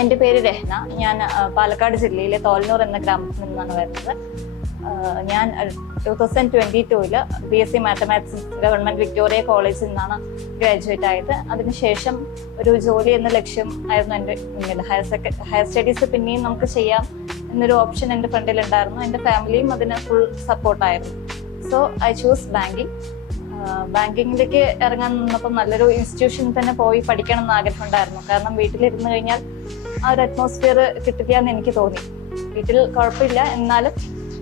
എൻ്റെ പേര് രഹ്ന. ഞാൻ പാലക്കാട് ജില്ലയിലെ തോൽനൂർ എന്ന ഗ്രാമത്തിൽ നിന്നാണ് വരുന്നത്. ഞാൻ 2022 BSc മാത്തമാറ്റിക്സ് ഗവൺമെന്റ് വിക്ടോറിയ കോളേജിൽ നിന്നാണ് ഗ്രാജുവേറ്റ് ആയത്. അതിനുശേഷം ഒരു ജോലി എന്ന ലക്ഷ്യം ആയിരുന്നു എൻ്റെ മുന്നിൽ. ഹയർ സ്റ്റഡീസ് പിന്നെയും നമുക്ക് ചെയ്യാം എന്നൊരു ഓപ്ഷൻ എൻ്റെ ഫ്രണ്ടിൽ ഉണ്ടായിരുന്നു. എൻ്റെ ഫാമിലിയും അതിന് ഫുൾ സപ്പോർട്ടായിരുന്നു. So I choose banking. ബാങ്കിങ്ങിലേക്ക് ഇറങ്ങാൻ നിന്നപ്പം നല്ലൊരു ഇൻസ്റ്റിറ്റ്യൂഷനിൽ തന്നെ പോയി പഠിക്കണം എന്ന് ആഗ്രഹം ഉണ്ടായിരുന്നു. കാരണം വീട്ടിലിരുന്ന് കഴിഞ്ഞാൽ ആ ഒരു അറ്റ്മോസ്ഫിയർ കിട്ടില്ല എന്ന് എനിക്ക് തോന്നി. വീട്ടിൽ കുഴപ്പമില്ല, എന്നാലും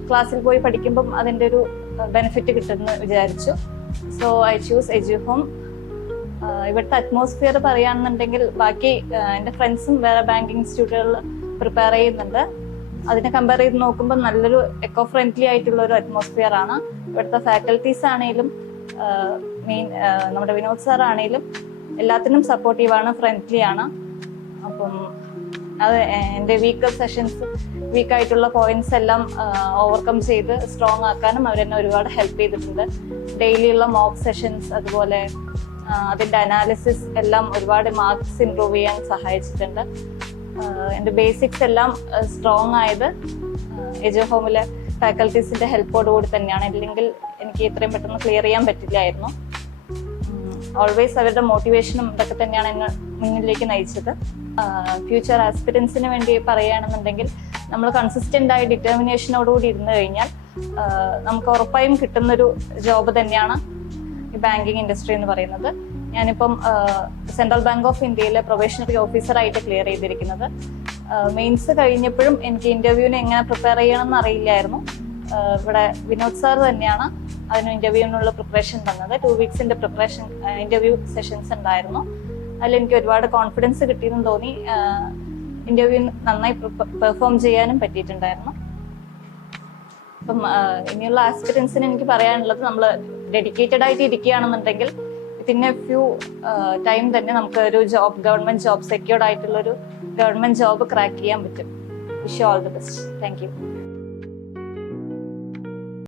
ക്ലാസ്സിൽ പോയി പഠിക്കുമ്പം അതിൻ്റെ ഒരു ബെനിഫിറ്റ് കിട്ടുമെന്ന് വിചാരിച്ചു. So I choose Eduhome. ഇവിടുത്തെ അറ്റ്മോസ്ഫിയർ പറയുകയാണെന്നുണ്ടെങ്കിൽ ബാക്കി എൻ്റെ ഫ്രണ്ട്സും വേറെ ബാങ്കിങ് ഇൻസ്റ്റിറ്റ്യൂട്ടുകളിൽ പ്രിപ്പയർ ചെയ്യുന്നുണ്ട്. അതിനെ കമ്പയർ ചെയ്ത് നോക്കുമ്പോൾ നല്ലൊരു എക്കോ ഫ്രണ്ട്ലി ആയിട്ടുള്ള ഒരു അറ്റ്മോസ്ഫിയർ ആണ്. ഇവിടുത്തെ ഫാക്കൽറ്റീസ് ആണെങ്കിലും നമ്മുടെ വിനോദ് സാർ ആണെങ്കിലും എല്ലാത്തിനും സപ്പോർട്ടീവാണ്, ഫ്രണ്ട്ലി ആണ്. അപ്പം അത് എൻ്റെ വീക്കായിട്ടുള്ള പോയിന്റ്സ് എല്ലാം ഓവർകം ചെയ്ത് സ്ട്രോങ് ആക്കാനും അവരെന്നെ ഒരുപാട് ഹെൽപ്പ് ചെയ്തിട്ടുണ്ട്. ഡെയിലിയുള്ള മോക്ക് സെഷൻസ്, അതുപോലെ അതിൻ്റെ അനാലിസിസ് എല്ലാം ഒരുപാട് മാർക്സ് ഇംപ്രൂവ് ചെയ്യാൻ സഹായിച്ചിട്ടുണ്ട്. എൻ്റെ ബേസിക്സ് എല്ലാം സ്ട്രോങ് ആയത് എഡ്യൂഹോമിലെ ഫാക്കൽറ്റീസിൻ്റെ ഹെൽപ്പോടുകൂടി തന്നെയാണ്. ഇല്ലെങ്കിൽ എനിക്ക് ഇത്രയും പെട്ടെന്ന് ക്ലിയർ ചെയ്യാൻ പറ്റില്ലായിരുന്നു. ഓൾവേസ് അവരുടെ മോട്ടിവേഷനും ഇതൊക്കെ തന്നെയാണ് എന്നെ മുന്നിലേക്ക് നയിച്ചത്. ഫ്യൂച്ചർ ആസ്പിറൻസിന് വേണ്ടി പറയുകയാണെന്നുണ്ടെങ്കിൽ നമ്മൾ കൺസിസ്റ്റൻ്റ് ആയി ഡിറ്റർമിനേഷനോടുകൂടി ഇരുന്ന് കഴിഞ്ഞാൽ നമുക്ക് ഉറപ്പായും കിട്ടുന്നൊരു ജോബ് തന്നെയാണ് ഈ ബാങ്കിങ് ഇൻഡസ്ട്രി എന്ന് പറയുന്നത്. ഞാനിപ്പം സെൻട്രൽ ബാങ്ക് ഓഫ് ഇന്ത്യയിലെ പ്രൊബേഷണറി ഓഫീസറായിട്ട് ക്ലിയർ ചെയ്തിരിക്കുന്നത്. മെയിൻസ് കഴിഞ്ഞപ്പോഴും എനിക്ക് ഇൻ്റർവ്യൂവിന് എങ്ങനെ പ്രിപ്പയർ ചെയ്യണമെന്ന് അറിയില്ലായിരുന്നു. ഇവിടെ വിനോദ് സാർ തന്നെയാണ് അതിന് ഇൻ്റർവ്യൂവിനുള്ള പ്രിപ്പറേഷൻ തന്നത്. 2 വീക്സിൻ്റെ പ്രിപ്പറേഷൻ ഇൻ്റർവ്യൂ സെഷൻസ് ഉണ്ടായിരുന്നു. അതിൽ എനിക്ക് ഒരുപാട് കോൺഫിഡൻസ് കിട്ടിയെന്ന് തോന്നി. ഇൻ്റർവ്യൂ നന്നായി പെർഫോം ചെയ്യാനും പറ്റിയിട്ടുണ്ടായിരുന്നു. അപ്പം ഇനിയുള്ള ആസ്പിറൻസിന് എനിക്ക് പറയാനുള്ളത്, നമ്മൾ ഡെഡിക്കേറ്റഡ് ആയിട്ട് ഇരിക്കുകയാണെന്നുണ്ടെങ്കിൽ പിന്നെ ഫ്യൂ ടൈം തന്നെ നമുക്ക് ഒരു ഗവൺമെന്റ് ജോബ്, സെക്യൂർഡ് ആയിട്ടുള്ളൊരു ഗവൺമെന്റ് ജോബ് ക്രാക്ക് ചെയ്യാൻ പറ്റും. Wish you all the best. Thank you.